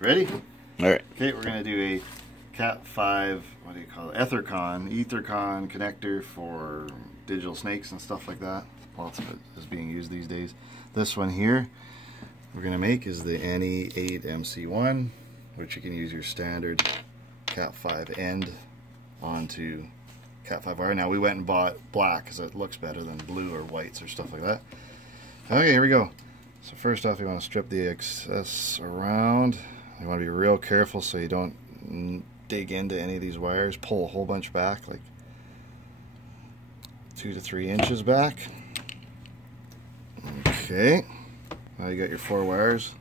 Ready? Alright. Okay, we're going to do a Cat 5, what do you call it? Ethercon connector for digital snakes and stuff like that. Lots of it is being used these days. This one here we're going to make is the NE8MC-1, which you can use your standard Cat 5 end onto Cat 5 wire. Now we went and bought black because it looks better than blue or whites or stuff like that. Okay, here we go. So first off, you want to strip the excess around. You want to be real careful so you don't dig into any of these wires. Pull a whole bunch back, like 2 to 3 inches back. Okay, now you got your 4 wires.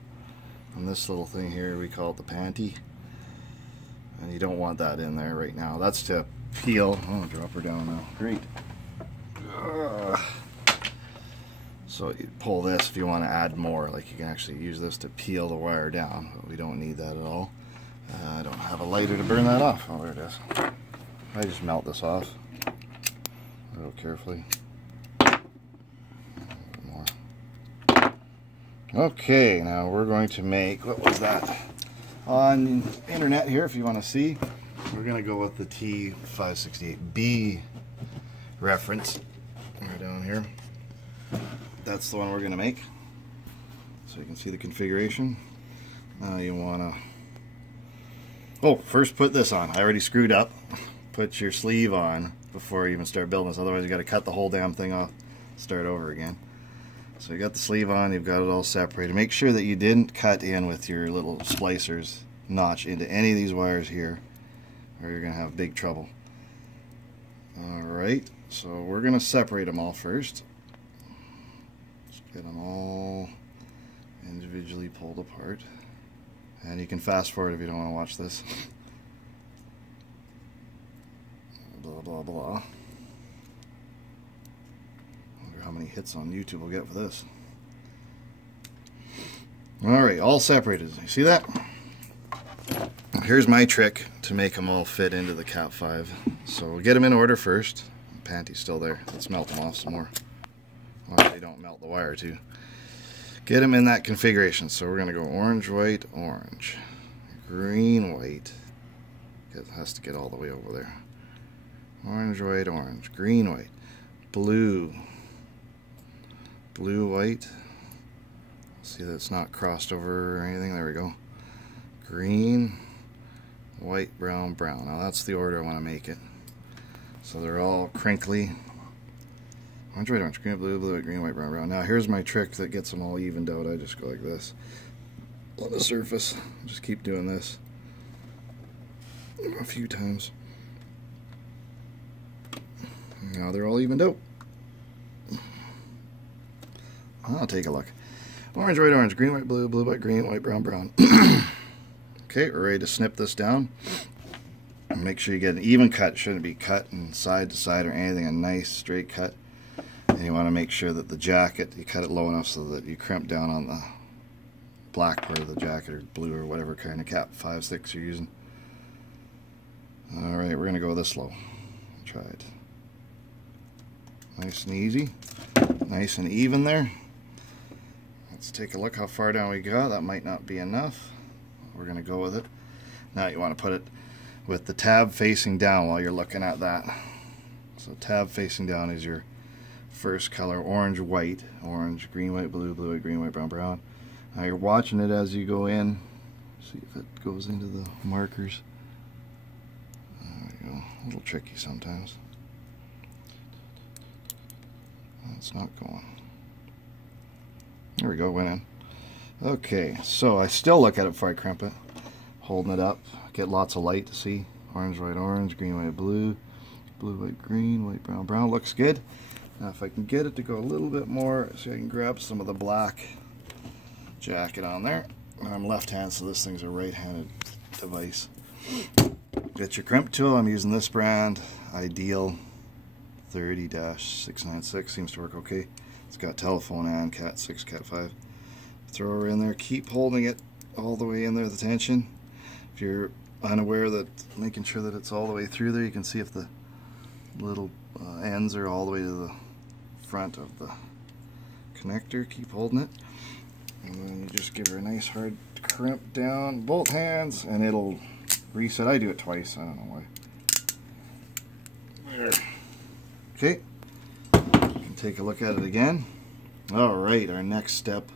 And this little thing here, we call it the panty. And you don't want that in there right now. That's to peel. Oh, drop her down now. Great. So you pull this if you want to add more. Like you can actually use this to peel the wire down, but we don't need that at all. I don't have a lighter to burn that off. Oh, there it is. I just melt this off real carefully. More. Okay, now we're going to make, what was that? On the internet here, if you want to see, we're going to go with the T568B reference right down here. That's the one we're going to make. So you can see the configuration. Now you want to... Oh, first put this on. I already screwed up. Put your sleeve on before you even start building this. Otherwise you got to cut the whole damn thing off. Start over again. So you got the sleeve on. You've got it all separated. Make sure that you didn't cut in with your little splicers notch into any of these wires here, or you're going to have big trouble. Alright, so we're going to separate them all first. Get them all individually pulled apart. And you can fast forward if you don't want to watch this. Blah, blah, blah. Wonder how many hits on YouTube we'll get for this. Alright, all separated. You see that? Here's my trick to make them all fit into the Cat 5. So we'll get them in order first. The panty's still there. Let's melt them off some more. Well, they don't melt the wire too. Get them in that configuration. So we're going to go orange, white, orange, green, white. It has to get all the way over there. Orange, white, orange, green, white, blue, blue, white. See that it's not crossed over or anything. There we go. Green, white, brown, brown. Now that's the order I want to make it. So they're all crinkly. Orange, white, orange, green, blue, blue, white, green, white, brown, brown. Now here's my trick that gets them all evened out. I just go like this on the surface. Just keep doing this a few times. Now they're all evened out. I'll take a look. Orange, white, orange, green, white, blue, blue, white, green, white, brown, brown. Okay, we're ready to snip this down. And make sure you get an even cut. It shouldn't be cut and side to side or anything. A nice straight cut. And you want to make sure that the jacket, you cut it low enough so that you crimp down on the black part of the jacket, or blue, or whatever kind of Cat 5/6 you're using. Alright, we're going to go this low. Try it. Nice and easy. Nice and even there. Let's take a look how far down we got. That might not be enough. We're going to go with it. Now you want to put it with the tab facing down while you're looking at that. So tab facing down is your first color, orange, white, orange, green, white, blue, blue, white, green, white, brown, brown. Now you're watching it as you go in. See if it goes into the markers. There we go. A little tricky sometimes. It's not going. There we go, went in. Okay, so I still look at it before I crimp it. Holding it up, get lots of light to see. Orange, white, orange, green, white, blue, blue, white, green, white, brown, brown. Looks good. Now if I can get it to go a little bit more, so I can grab some of the black jacket on there. I'm left-handed, so this thing's a right-handed device. Get your crimp tool. I'm using this brand, Ideal 30-696. Seems to work okay. It's got telephone and Cat 6, Cat 5. Throw her in there. Keep holding it all the way in there, the tension. If you're unaware, that making sure that it's all the way through there, you can see if the little ends are all the way to the front of the connector. Keep holding it, and then you just give her a nice hard crimp down both hands and it'll reset. I do it twice, I don't know why. There. Okay, you can take a look at it again. Alright, our next step.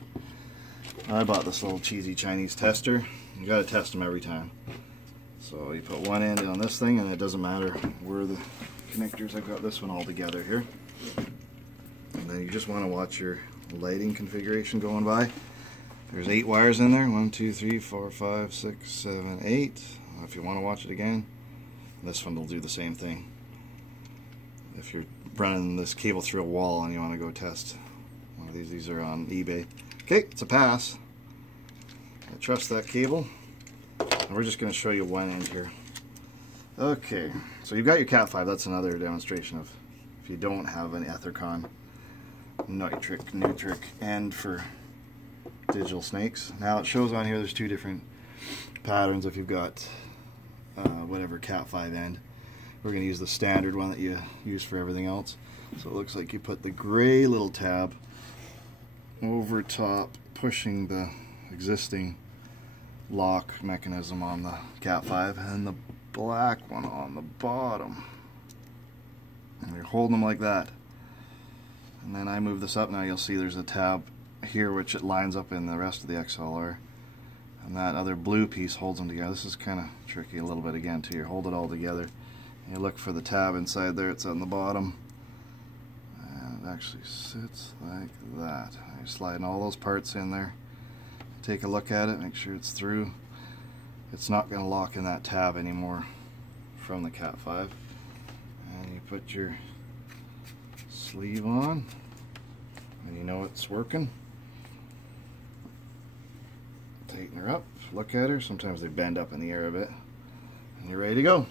I bought this little cheesy Chinese tester. You gotta test them every time. So you put one end on this thing and it doesn't matter where the connectors. I've got this one all together here. And then you just want to watch your lighting configuration going by. There's 8 wires in there. 1, 2, 3, 4, 5, 6, 7, 8. If you want to watch it again, this one will do the same thing. If you're running this cable through a wall and you want to go test one of these are on eBay. Okay, it's a pass. I trust that cable. And we're just going to show you one end here. Okay, so you've got your Cat 5. That's another demonstration of if you don't have an Ethercon NE8MC-1 end for digital snakes. Now it shows on here there's 2 different patterns if you've got whatever Cat 5 end. We're going to use the standard one that you use for everything else. So it looks like you put the gray little tab over top, pushing the existing lock mechanism on the Cat 5, and the black one on the bottom. And you're holding them like that. And then I move this up. Now you'll see there's a tab here which it lines up in the rest of the XLR. And that other blue piece holds them together. This is kind of tricky a little bit again too. You hold it all together. You look for the tab inside there. It's on the bottom. And it actually sits like that. You're sliding all those parts in there. Take a look at it. Make sure it's through. It's not going to lock in that tab anymore from the Cat 5. And you put your sleeve on. And you know it's working. Tighten her up. Look at her. Sometimes they bend up in the air a bit. And you're ready to go.